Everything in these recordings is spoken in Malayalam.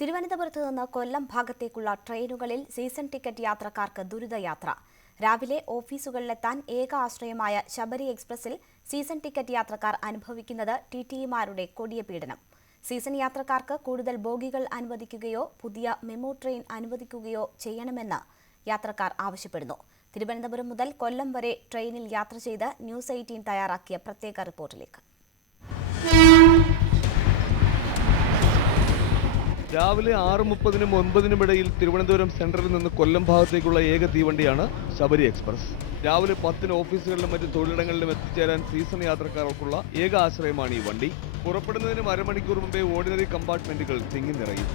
തിരുവനന്തപുരത്ത് നിന്ന് കൊല്ലം ഭാഗത്തേക്കുള്ള ട്രെയിനുകളിൽ സീസൺ ടിക്കറ്റ് യാത്രക്കാർക്ക് ദുരിതയാത്ര. രാവിലെ ഓഫീസുകളിലെത്താൻ ഏക ആശ്രയമായ ശബരി എക്സ്പ്രസിൽ സീസൺ ടിക്കറ്റ് യാത്രക്കാർ അനുഭവിക്കുന്നത് ടിടിഇമാരുടെ കൊടിയ പീഡനം. സീസൺ യാത്രക്കാർക്ക് കൂടുതൽ ബോഗികൾ അനുവദിക്കുകയോ പുതിയ മെമു ട്രെയിൻ അനുവദിക്കുകയോ ചെയ്യണമെന്ന് യാത്രക്കാർ ആവശ്യപ്പെടുന്നു. തിരുവനന്തപുരം മുതൽ കൊല്ലം വരെ ട്രെയിനിൽ യാത്ര ചെയ്ത് ന്യൂസ് 18 തയ്യാറാക്കിയ പ്രത്യേക റിപ്പോർട്ടിലേക്ക്. രാവിലെ 6:30-നും 9-നും ഇടയിൽ തിരുവനന്തപുരം സെൻട്രലിൽ നിന്ന് കൊല്ലം ഭാഗത്തേക്കുള്ള ഏക തീവണ്ടിയാണ് ശബരി എക്സ്പ്രസ്. രാവിലെ 10-ന് ഓഫീസുകളിലും മറ്റ് തൊഴിലിടങ്ങളിലും എത്തിച്ചേരാൻ സീസൺ യാത്രക്കാർക്കുള്ള ഏക ആശ്രയമാണ് ഈ വണ്ടി. പുറപ്പെടുന്നതിനും അരമണിക്കൂർ മുമ്പേ ഓർഡിനറി കമ്പാർട്ട്മെന്റുകൾ തിങ്ങി നിറയും.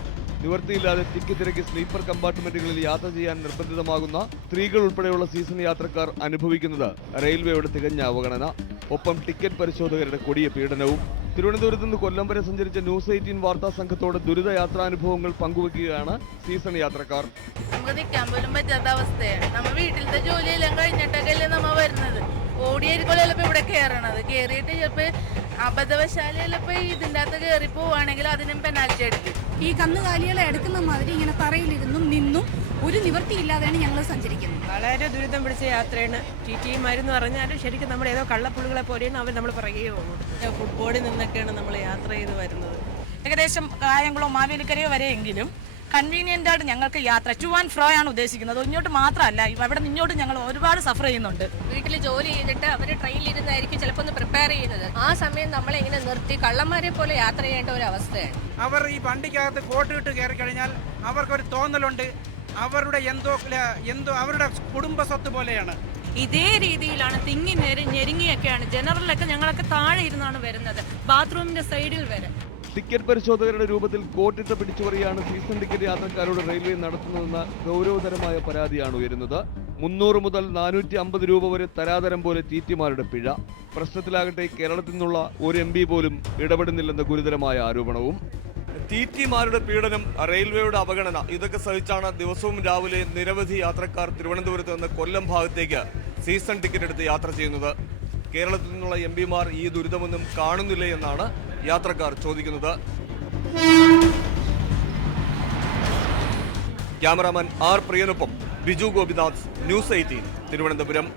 നിവർത്തിയില്ലാതെ തിക്കിത്തിരക്കി സ്ലീപ്പർ കമ്പാർട്ട്മെന്റുകളിൽ യാത്ര ചെയ്യാൻ നിർബന്ധിതമാകുന്ന സ്ത്രീകൾ ഉൾപ്പെടെയുള്ള സീസൺ യാത്രക്കാർ അനുഭവിക്കുന്നത് റെയിൽവേയുടെ തികഞ്ഞ അവഗണന, ഒപ്പം ടിക്കറ്റ് പരിശോധകരുടെ കൊടിയ പീഡനവും. തിരുവനന്തപുരത്ത് നിന്ന് കൊല്ലം വരെ സഞ്ചരിച്ച ന്യൂസ് 18 വാർത്താ സംഘത്തോട് ദുരിത യാത്രാനുഭവങ്ങൾ പങ്കുവെക്കുകയാണ് സീസൺ യാത്രക്കാർ. നമുക്ക് നിൽക്കാൻ പോലും പറ്റാത്ത അവസ്ഥയാണ്. നമ്മൾ വീട്ടിലത്തെ ജോലിയെല്ലാം കഴിഞ്ഞിട്ടൊക്കെയല്ലേ നമ്മൾ വരുന്നത്. ഓടിയായിരിക്കും ചിലപ്പോൾ ഇവിടെ കയറണത്. കയറിയിട്ട് ചിലപ്പോൾ അബദ്ധവശാല് ചിലപ്പോൾ ഇതിൻ്റെ അകത്ത് കയറി പോവുകയാണെങ്കിൽ അതിനും പെനാൽറ്റി എടുക്കും. ഈ കന്നുകാലികളെ എടുക്കുന്ന മാതിരി ഇങ്ങനെ തറയിലിരുന്നും നിന്നും ഒരു നിവൃത്തിയില്ലാതെയാണ് ഞങ്ങൾ സഞ്ചരിക്കുന്നത്. വളരെ ദുരിതം പിടിച്ച യാത്രയാണ്. ടിടിഇമാരെന്ന് പറഞ്ഞാൽ ശരിക്കും നമ്മൾ ഏതോ കള്ളപ്പുള്ളികളെ പോലെയാണ് അവർ നമ്മൾ പറയുകയോ ഫുട്ബോളിൽ നിന്നൊക്കെയാണ് നമ്മൾ യാത്ര ചെയ്ത് വരുന്നത്. ഏകദേശം കായംകുളം മാവേലിക്കരയോ വരെയെങ്കിലും കൺവീനിയൻ്റ് ആയിട്ട് ഞങ്ങൾക്ക് യാത്ര ടു ആൻഡ് ഫ്രോ ആണ് ഉദ്ദേശിക്കുന്നത്. ഇങ്ങോട്ട് മാത്രമല്ല, അവിടെ നിന്നോട്ട് ഞങ്ങൾ ഒരുപാട് സഫർ ചെയ്യുന്നുണ്ട്. വീട്ടിൽ ജോലി ചെയ്തിട്ട് അവർ ട്രെയിനിലിരുന്നായിരിക്കും ചിലപ്പോൾ ഒന്ന് പ്രിപ്പയർ ചെയ്യുന്നത്. ആ സമയം നമ്മളെങ്ങനെ നിർത്തി കള്ളന്മാരെ പോലെ യാത്ര ചെയ്യേണ്ട ഒരു അവസ്ഥയാണ്. അവർ ഈ വണ്ടിക്കകത്ത് കോട്ട് ഇട്ട് കയറി കഴിഞ്ഞാൽ അവർക്കൊരു തോന്നലുണ്ട് അവരുടെ എന്തോ അവരുടെ കുടുംബ സ്വത്ത് പോലെയാണ്. ഇതേ രീതിയിലാണ് തിങ്ങി ഞെരുങ്ങിയൊക്കെയാണ്. ജനറലൊക്കെ ഞങ്ങളൊക്കെ താഴെ ഇരുന്നാണ് വരുന്നത്, ബാത്റൂമിന്റെ സൈഡിൽ വരെ. ടിക്കറ്റ് പരിശോധകരുടെ രൂപത്തിൽ കോട്ടിട്ട് പിടിച്ചുപറിയാണ് സീസൺ ടിക്കറ്റ് യാത്രക്കാരോട് റെയിൽവേ നടത്തുന്നതെന്ന ഗൗരവതരമായ പരാതിയാണ് ഉയരുന്നത്. 300 മുതൽ 450 രൂപ വരെ തരാതരം പോലെ ടിടിമാരുടെ പിഴ. പ്രശ്നത്തിലാകട്ടെ കേരളത്തിൽ നിന്നുള്ള ഒരു MP പോലും ഇടപെടുന്നില്ലെന്ന ഗുരുതരമായ ആരോപണവും. ടിടിമാരുടെ പീഡനം, റെയിൽവേയുടെ അവഗണന, ഇതൊക്കെ സഹിച്ചാണ് ദിവസവും രാവിലെ നിരവധി യാത്രക്കാർ തിരുവനന്തപുരത്ത് നിന്ന് കൊല്ലം ഭാഗത്തേക്ക് സീസൺ ടിക്കറ്റ് എടുത്ത് യാത്ര ചെയ്യുന്നത്. കേരളത്തിൽ നിന്നുള്ള MP-മാർ ഈ ദുരിതമൊന്നും കാണുന്നില്ലേ എന്നാണ് യാത്രക്കാർ ചോദിക്കുന്നത്. Cameraman R. പ്രിയനൊപ്പം ബിജു ഗോപിനാഥ്, ന്യൂസ് 18 തിരുവനന്തപുരം.